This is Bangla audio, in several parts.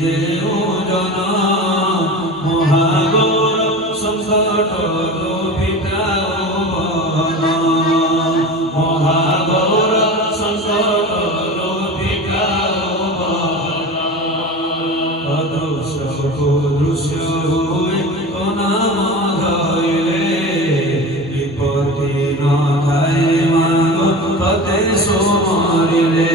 যে ওজনা মহাগৌর সংকট রূপিকাও বনা মহাগৌর সংকট রূপিকাও বনা অদৃশ্য দৃশ্য হয়ে নাম ধইলে বিপত্তি ন খাই মাগ পতে সোমারিলে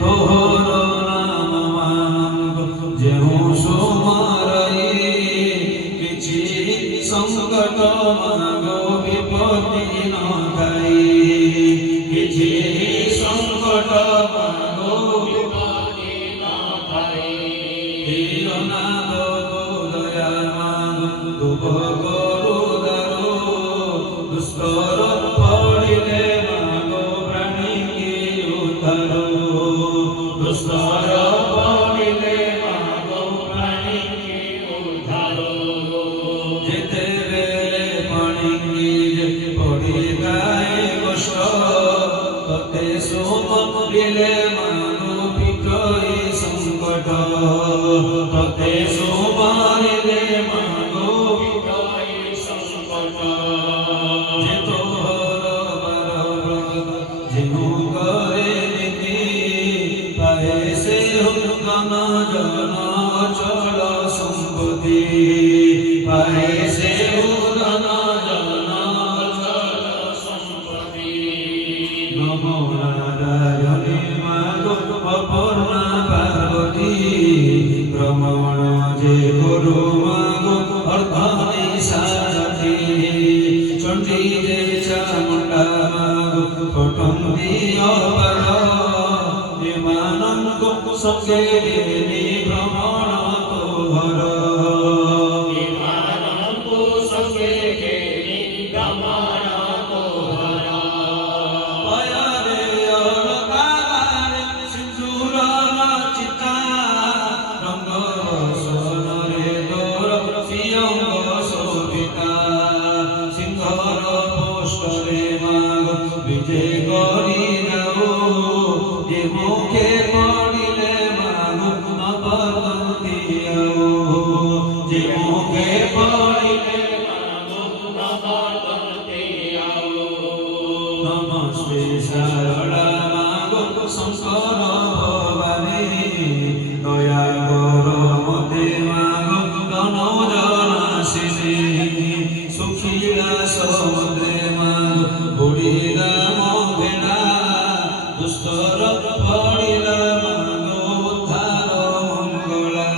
তোহর নাম মানব যেহু সোমারাই কিছু সংকট মাগ বিপত্তি ন খাই কিছু সংকট মাগ বিপত্তি ন খাই নাদ দয়া মাগ দুঃখ করু দারু দুস্তর পড়িলে মাগ প্রাণী কি উদ্ধার দুস্তর পড়িলে মাগ প্রাণী কি উদ্ধার যেতে বেলে পানি কি পড়ি গায়ে কষ্ট ততে সোমরিলে মাগ পিঠই সংকট ততে সোমারিলে মাগ পিঠই সংকট যে তোহর বারব্রত যেহু করে নীতি পায়ে সে হুঙ্গন জন চল সম্পত্তি পায়ে সে হুঙ্গন জন চল সম্পত্তি নমো নারায়ণে মাগ অপর্ণা পার্বতী ভ্রমণ যে গুরু মাগ অর্ধনি সারথি চণ্ডী যে চামুণ্ডা মাগ ফটন্তি অপর বিমানঙ্গ সঙ্গে নি ভ্রমণ তোহর বিমানঙ্গ সঙ্গে নি ভ্রমণ তোহর পয়রে অলকারে সিন্ধুর চিতা রঙ্গ সোনরে দোর সিয়ঙ্গ শোভিতা সিংহর পোষ্টরে মাগ বিজে করি যাও যে মুখে পড়িলে মাগ নবদন্তি যে মুখে পড়িলে মাগ নবদন্তি নমস্তে শারদা মাগ শঙ্কর ভবানী দয়া কর মতে মাগ ধনজনাশিনী সুখীলা সমুদ্রে মাগ বুড়িলা মভেড়া দুস্তর পড়িলা মাগ উদ্ধার মঙ্গলা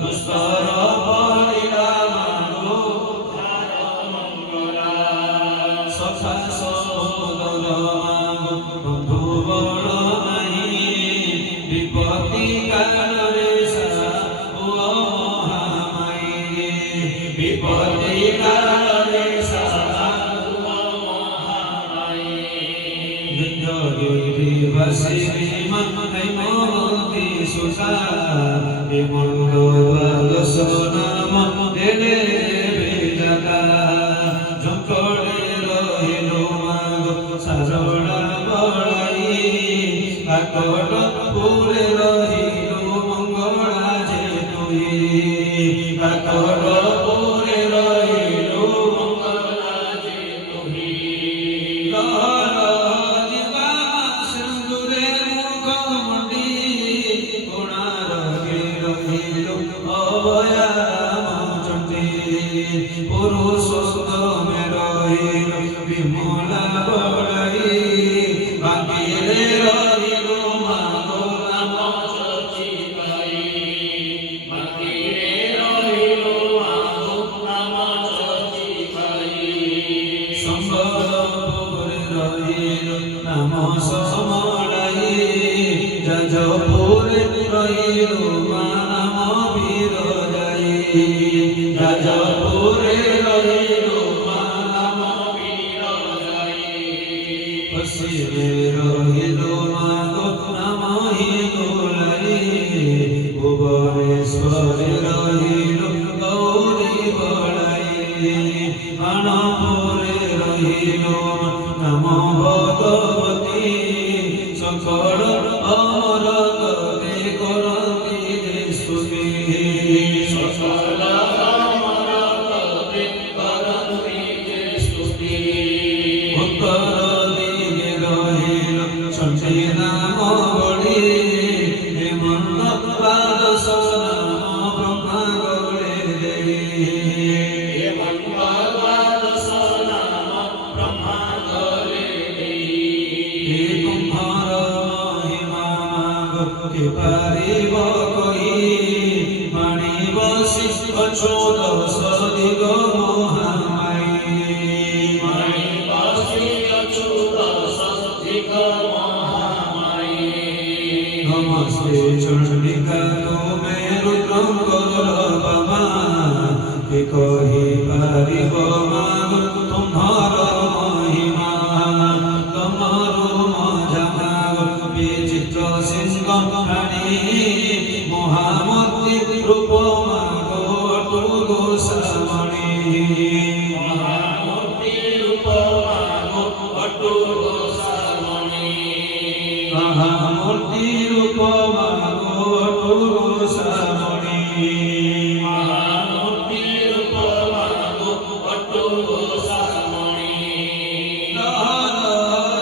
দুস্তর পড়িলা মাগ উদ্ধার মঙ্গলা সখা সহোদর মাগ বন্ধু বল নাই বিপত্তি কালরে সা ও মহামায়ী বিপত্তি কালরে সা গিরিবাসিনী মন্ত্রী সুষা বিমন্দ দ্বাদশ নাম দেলে বেদাকা ঝঙ্কড়ে রহিল মাগ সারড়া বড়াই কাকট পুরে রহিল মঙ্গলা যে তুই কাকট পুরে রহিল মঙ্গলা যে তুই পুরুষোত্তমে রহিল বিমলা বড়াই বাকিরে রহিল মাগ নাম চচিকাই বাকিরে রহিল মাগ নাম চচিকাই সম্বলপুরে রহিল নাম সমড়াই যাজপুরে রহিল মা নাম বীর যাই যাজপুরে রহিল তুমি রুদ্রম করবামা কে কহি পারিব মাগো তোমার মহিমা তোমার মজা মাগো বিচিত্র সিংহ প্রাণী মহামূর্তি রূপ মাগো তু গোস্বামী মহামূর্তি রূপ মাগো তু গোস্বামী মহামূর্তি রূপ মাগো তু গোস্বামী মহামূর্তি রূপ মাগো তু গোস্বামী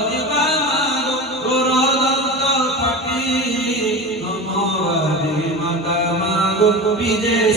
দিবা মাগো গোরদন্ত পাটি নমঃ মাতা মাগো বিজয়